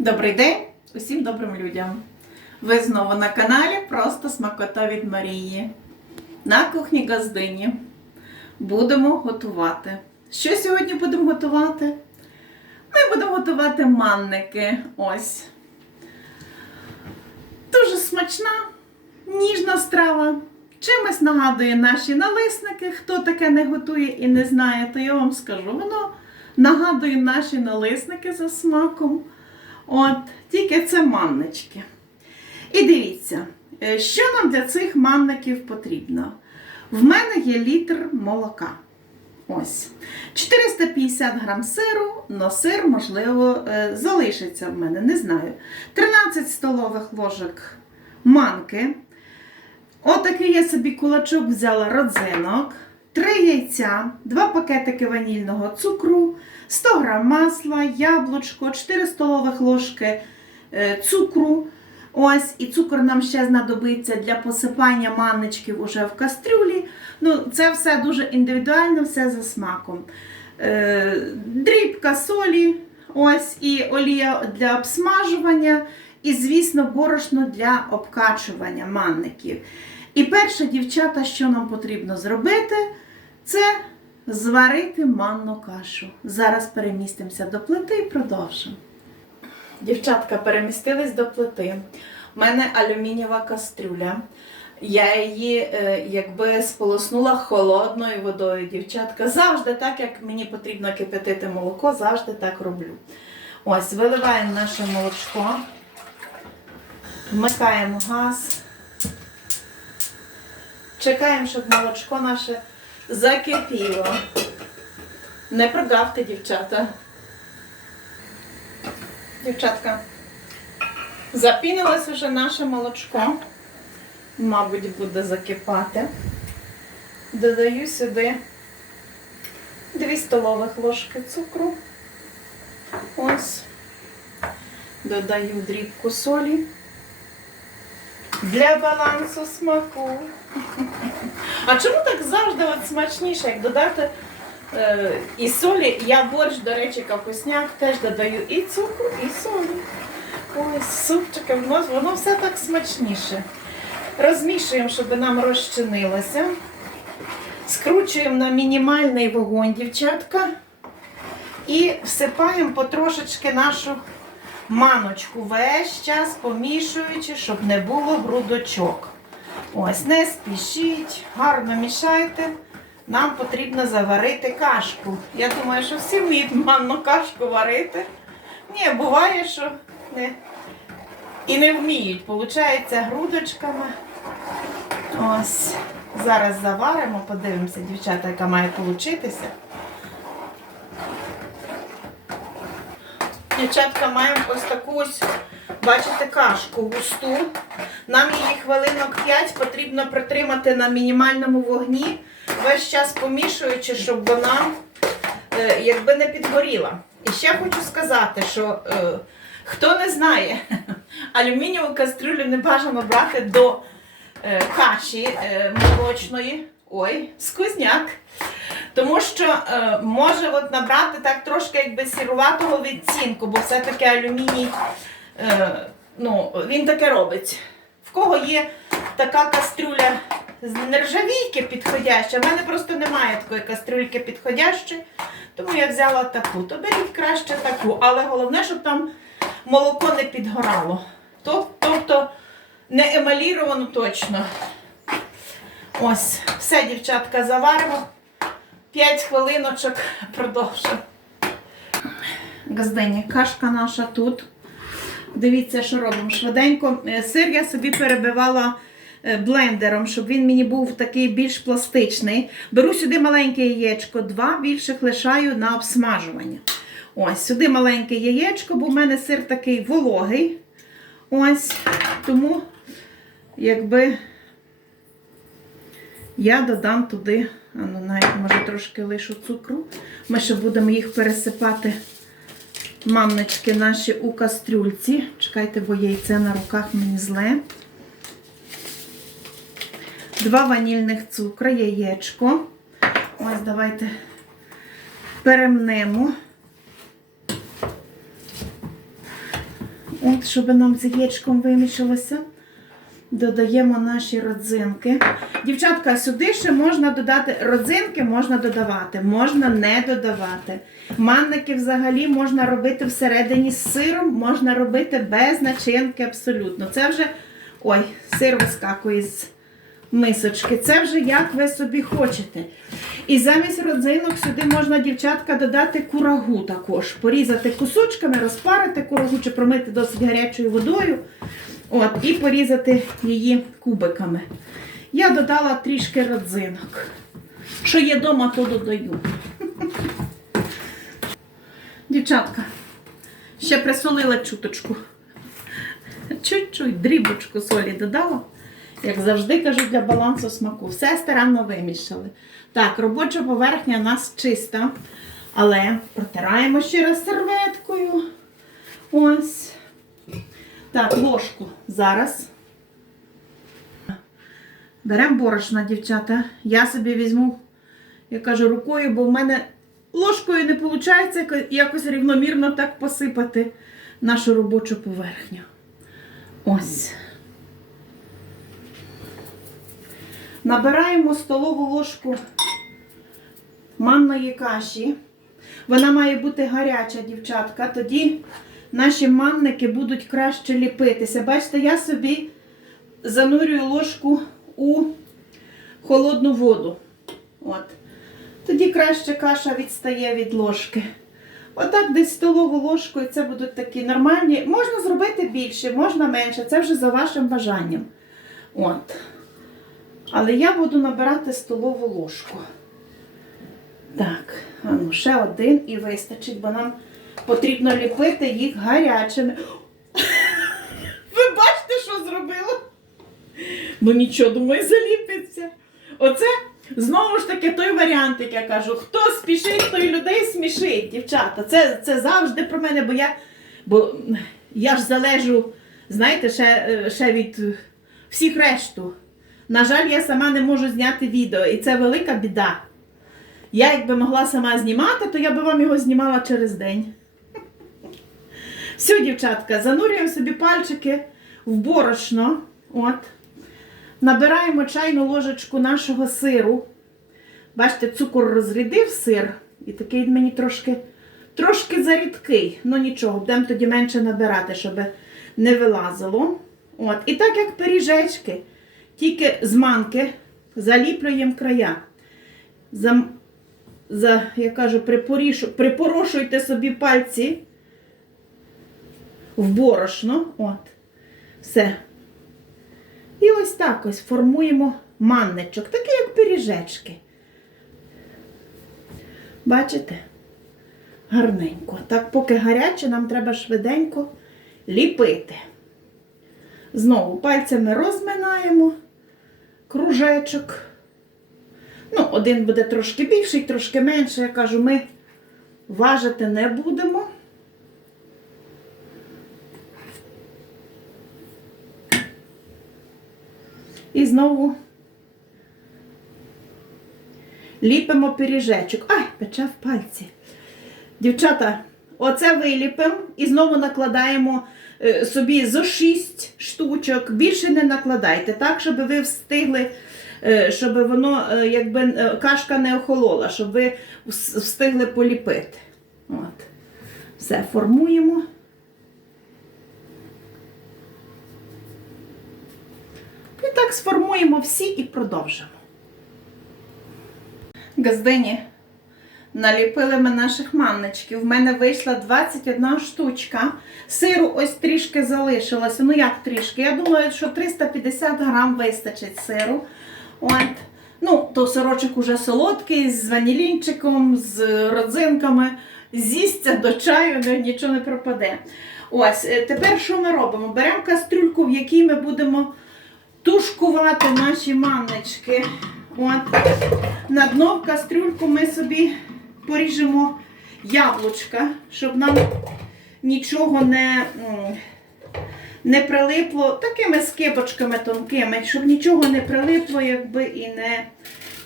Добрий день усім добрим людям. Ви знову на каналі Просто Смакота від Марії. На кухні Газдині будемо готувати. Що сьогодні будемо готувати? Ми будемо готувати манники. Ось. Дуже смачна, ніжна страва. Чимось нагадує наші налисники. Хто таке не готує і не знає, то я вам скажу. Воно нагадує наші налисники за смаком. От, тільки це маннички. І дивіться, е, що нам для цих манників потрібно. В мене є літр молока. Ось. 450 грам сиру, но сир, можливо, е, залишиться в мене, не знаю. 13 столових ложок манки. Отакий я собі кулачок взяла родзинок, 3 яйця, 2 пакетики ванільного цукру, 100 грам масла, яблучко, 4 столових ложки е, цукру. Ось, і цукор нам ще знадобиться для посипання манничків уже в кастрюлі. Ну, це все дуже індивідуально, все за смаком. Е, дрібка солі, ось, і олія для обсмажування, і, звісно, борошно для обкачування манників. І перше, дівчата, що нам потрібно зробити, це зварити манну кашу. Зараз перемістимося до плити і продовжимо. Дівчатка перемістились до плити. У мене алюмінієва кастрюля. Я її е, якби сполоснула холодною водою, дівчатка. Завжди так, як мені потрібно кипятити молоко, завжди так роблю. Ось, виливаємо наше молочко, вмикаємо газ. Чекаємо, щоб молочко наше закипіло. Не прогавте, дівчата. Дівчатка, запінилось вже наше молочко. Мабуть, буде закипати. Додаю сюди 2 столових ложки цукру. Ось. Додаю дрібку солі. Для балансу смаку. А чому так завжди от смачніше, як додати е, і солі? Я борщ, до речі, капусняк теж додаю і цукру, і солі. Ось, супчики, воно, воно все так смачніше. Розмішуємо, щоб нам розчинилося. Скручуємо на мінімальний вогонь, дівчатка. І всипаємо потрошечки нашу маночку весь час помішуючи, щоб не було грудочок. Ось, не спішіть, гарно мішайте. Нам потрібно заварити кашку. Я думаю, що всі вміють манну кашку варити. Ні, буває, що не. І не вміють, Получається грудочками. Ось. Зараз заваримо, подивимося, дівчата, яка має получитися. Дівчатка, маємо ось таку ось, бачите, кашку густу. Нам її хвилинок 5 потрібно притримати на мінімальному вогні, весь час помішуючи, щоб вона е, якби не підгоріла. І ще хочу сказати, що е, хто не знає, алюмінієву кастрюлю не бажано брати до е, каші е, молочної. Ой, скузняк. Тому що е, може от набрати так трошки якби сіруватого відцінку, бо все-таки алюміній, ну, він таке робить. В кого є така кастрюля з нержавійки підходяща, в мене просто немає такої кастрюльки підходящої, тому я взяла таку. То беріть краще таку, але головне, щоб там молоко не підгорало. Тобто не емаліровано точно. Ось, все, дівчатка, заваримо. 5 хвилиночок продовжимо. Газдині, кашка наша тут. Дивіться, що робимо швиденько. Е, Сир я собі перебивала е, блендером, щоб він мені був такий більш пластичний. Беру сюди маленьке яєчко, два більших лишаю на обсмажування. Ось, сюди маленьке яєчко, бо в мене сир такий вологий. Ось, тому, якби я додам туди, а ну навіть може трошки лишу цукру. Ми ще будемо їх пересипати, манночки наші у кастрюльці. Чекайте, бо яйце на руках мені зле. Два ванільних цукра, яєчко. Ось давайте перемнемо. От, щоб нам з яєчком вимішалося. Додаємо наші родзинки. Дівчатка, сюди ще можна додати родзинки, можна додавати, можна не додавати. Манники взагалі можна робити всередині з сиром, можна робити без начинки абсолютно. Це вже. Ой, сир вискакує з мисочки. Це вже як ви собі хочете. І замість родзинок сюди можна, дівчатка, додати курагу також. Порізати кусочками, розпарити курагу чи промити досить гарячою водою. От, і порізати її кубиками. Я додала трішки родзинок. Що є вдома, то додаю. Дівчатка, ще присолила чуточку. Чуть-чуть дрібочку солі додала. Як завжди кажу, для балансу смаку. Все старанно вимішали. Так, робоча поверхня у нас чиста. Але протираємо ще раз серветкою. Ось. Так, ложку зараз. Беремо борошна, дівчата. Я собі візьму, я кажу, рукою, бо в мене ложкою не виходить якось рівномірно так посипати нашу робочу поверхню. Ось. Набираємо столову ложку манної каші. Вона має бути гаряча, дівчатка. Тоді наші манники будуть краще ліпитися. Бачите, я собі занурюю ложку у холодну воду. От. Тоді краще каша відстає від ложки. Отак десь столову ложку, і це будуть такі нормальні. Можна зробити більше, можна менше. Це вже за вашим бажанням. От. Але я буду набирати столову ложку. Так, а ну, ще один і вистачить, бо нам потрібно ліпити їх гарячими. Ви бачите, що зробила? Ну нічого, думаю, заліпиться. Оце знову ж таки той варіант, як я кажу, хто спішить, той людей смішить, дівчата. Це, це завжди про мене, бо я, бо я ж залежу, знаєте, ще, ще від всіх решту. На жаль, я сама не можу зняти відео, і це велика біда. Я якби могла сама знімати, то я би вам його знімала через день. Все, дівчатка, занурюємо собі пальчики в борошно. От. Набираємо чайну ложечку нашого сиру. Бачите, цукор розрядив сир. І такий мені трошки трошки зарідкий. Ну нічого, будемо тоді менше набирати, щоб не вилазило. От. І так як пиріжечки, тільки з манки заліплюємо края. За, за, я кажу, припорошуйте собі пальці в борошно. От. Все. І ось так ось формуємо манничок, такий як пиріжечки. Бачите? Гарненько. Так, поки гаряче, нам треба швиденько ліпити. Знову пальцями розминаємо кружечок. Ну, один буде трошки більший, трошки менший. Я кажу, ми важити не будемо. І знову ліпимо пиріжечок. Ай, пече в пальці. Дівчата, оце виліпимо і знову накладаємо е, собі зо 6 штучок. Більше не накладайте, так, щоб ви встигли, е, щоб воно, е, якби кашка не охолола, щоб ви встигли поліпити. От. Все формуємо. І так сформуємо всі і продовжимо. Газдині, наліпили ми наших манничків. В мене вийшла 21 штучка. Сиру ось трішки залишилося. Ну як трішки? Я думаю, що 350 грам вистачить сиру. От. Ну, то сирочок уже солодкий, з ванілінчиком, з родзинками. З'їсться до чаю, ну, нічого не пропаде. Ось, е, тепер що ми робимо? Беремо кастрюльку, в якій ми будемо тушкувати наші маннички. От. На дно в кастрюльку ми собі поріжемо яблучка, щоб нам нічого не, не прилипло такими скибочками тонкими, щоб нічого не прилипло, якби і не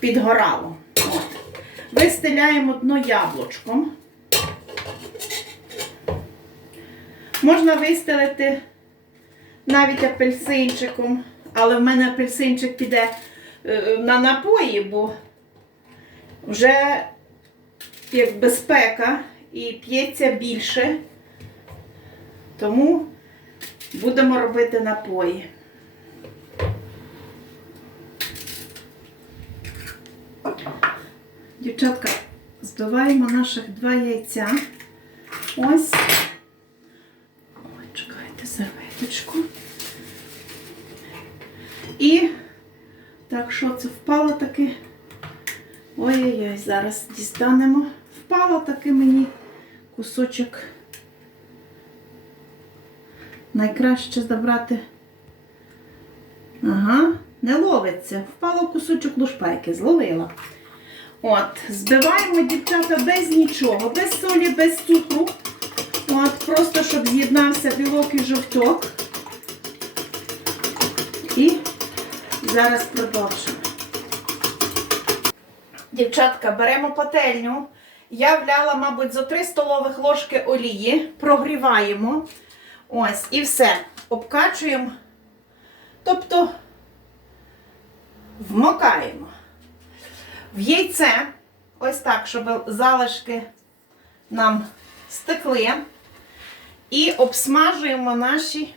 підгорало. От. Вистеляємо дно яблучком. Можна вистелити навіть апельсинчиком, але в мене апельсинчик піде е, на напої, бо вже як безпека і п'ється більше. Тому будемо робити напої. Дівчатка, збиваємо наших два яйця. Ось. Ой, чекайте серветочку. І так, що це впало таки. Ой-ой-ой, зараз дістанемо. Впало таки мені кусочок. Найкраще забрати. Ага, не ловиться. Впало кусочок лушпайки, зловила. От, збиваємо дівчата без нічого, без солі, без цукру. От, просто щоб з'єднався білок і жовток. І зараз продовжимо. Дівчатка, беремо пательню. Я вляла, мабуть, зо 3 столових ложки олії, прогріваємо. Ось, і все. Обкачуємо. Тобто вмокаємо. В яйце, ось так, щоб залишки нам стекли. І обсмажуємо наші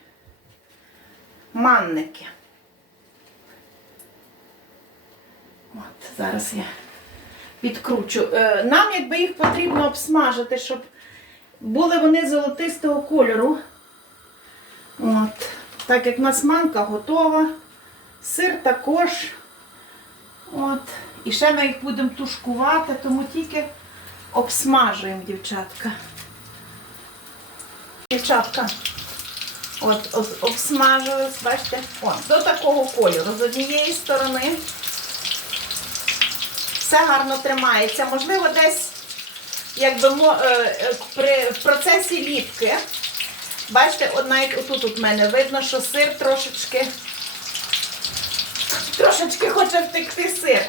манники. От, зараз я відкручу. Е, Нам якби їх потрібно обсмажити, щоб були вони золотистого кольору. От. Так як в нас манка готова, сир також. От. І ще ми їх будемо тушкувати, тому тільки обсмажуємо, дівчатка. Дівчатка, от обсмажились, бачите, от, до такого кольору. З однієї сторони все гарно тримається. Можливо, десь якби е, е, при в процесі ліпки. Бачите, от навіть отут от мене видно, що сир трошечки трошечки хоче втекти сир.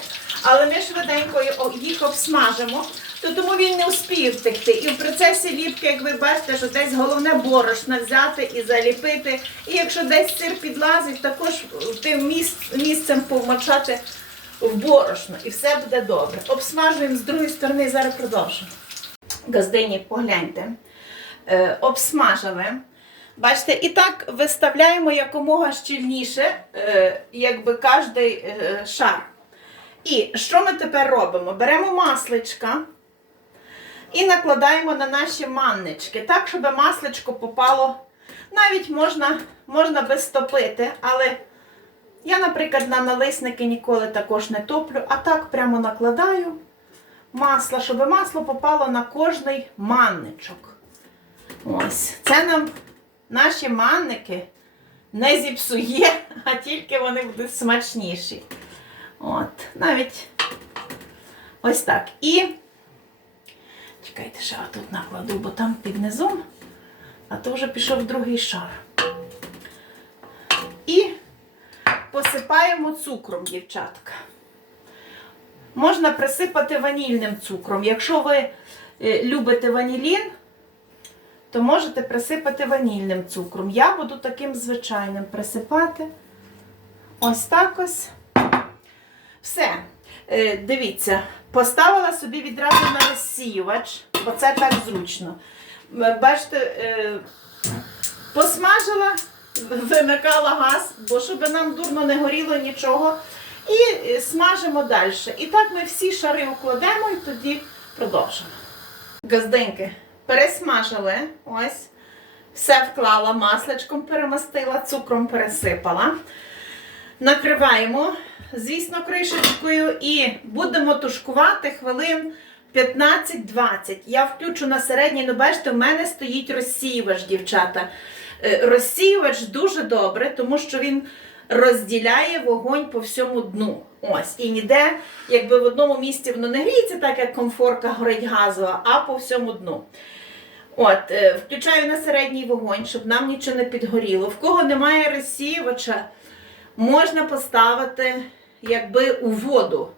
Але ми швиденько їх обсмажимо, то тому він не успіє втекти. І в процесі ліпки, як ви бачите, що десь головне борошно взяти і заліпити. І якщо десь сир підлазить, також тим місцем помочати в борошно. І все буде добре. Обсмажуємо з другої сторони, зараз продовжимо. Газдині, погляньте. Е, обсмажили. Бачите, і так виставляємо якомога щільніше, е, якби кожний е, шар. І що ми тепер робимо? Беремо масличка і накладаємо на наші маннички, так, щоб масличко попало. Навіть можна, можна без топити, але я, наприклад, на налисники ніколи також не топлю, а так прямо накладаю масло, щоб масло попало на кожний манничок. Ось. Це нам наші манники не зіпсує, а тільки вони будуть смачніші. От, навіть ось так. І чекайте, ще тут накладу, бо там під низом, а то вже пішов другий шар. І посипаємо цукром, дівчатка. Можна присипати ванільним цукром. Якщо ви е, любите ванілін, то можете присипати ванільним цукром. Я буду таким звичайним присипати. Ось так ось. Все. Е, Дивіться, поставила собі відразу на розсіювач, бо це так зручно. Бачите, е, посмажила, вимикала газ, бо щоб нам дурно не горіло нічого. І е, смажимо далі. І так ми всі шари укладемо і тоді продовжимо. Газдинки пересмажили. Ось. Все вклала масличком, перемастила, цукром пересипала. Накриваємо, звісно, кришечкою і будемо тушкувати хвилин 15-20. Я включу на середній, ну бачите, в мене стоїть розсіювач, дівчата. Е, Розсіювач дуже добре, тому що він розділяє вогонь по всьому дну. Ось. І ніде, якби в одному місці воно не гріється, так як комфорка горить газова, а по всьому дну. От, е, включаю на середній вогонь, щоб нам нічого не підгоріло. В кого немає розсіювача, можна поставити якби у воду.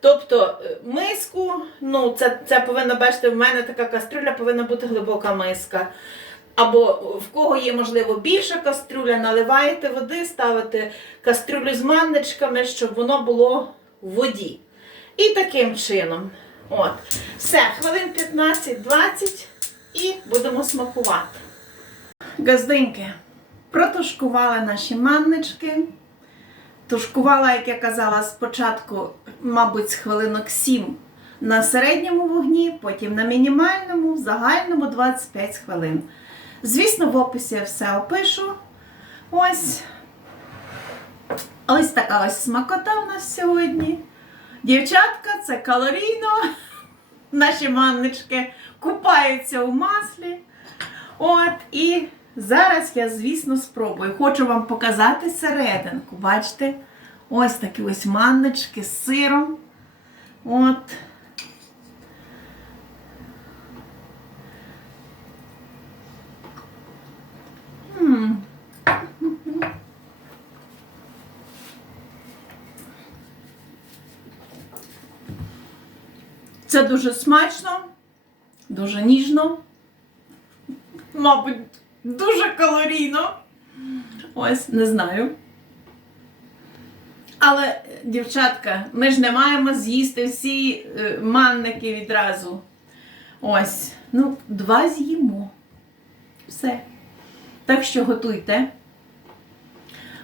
Тобто е, миску, ну це, це повинна бачити, в мене така каструля повинна бути глибока миска. Або в кого є, можливо, більша кастрюля, наливаєте води, ставите кастрюлю з манничками, щоб воно було в воді. І таким чином. От. Все, хвилин 15-20 і будемо смакувати. Газдинки, протушкували наші маннички. Тушкувала, як я казала, спочатку, мабуть, з хвилинок 7 на середньому вогні, потім на мінімальному, в загальному 25 хвилин. Звісно, в описі я все опишу. Ось. Ось така ось смакота в нас сьогодні. Дівчатка, це калорійно. Наші маннички купаються у маслі. От, і зараз я, звісно, спробую. Хочу вам показати серединку. Бачите? Ось такі ось маннички з сиром. От. Це дуже смачно, дуже ніжно, мабуть, дуже калорійно. Ось, не знаю. Але, дівчатка, ми ж не маємо з'їсти всі е, манники відразу. Ось, ну, два з'їмо. Все. Так що готуйте.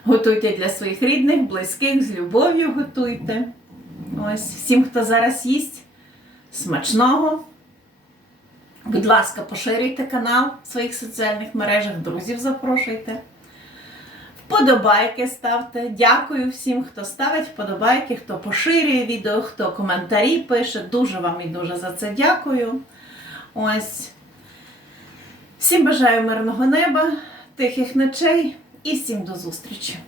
Готуйте для своїх рідних, близьких, з любов'ю готуйте. Ось, всім, хто зараз їсть, смачного. Будь ласка, поширюйте канал в своїх соціальних мережах, друзів запрошуйте. Вподобайки ставте. Дякую всім, хто ставить вподобайки, хто поширює відео, хто коментарі пише. Дуже вам і дуже за це дякую. Ось. Всім бажаю мирного неба, тихих ночей і всім до зустрічі!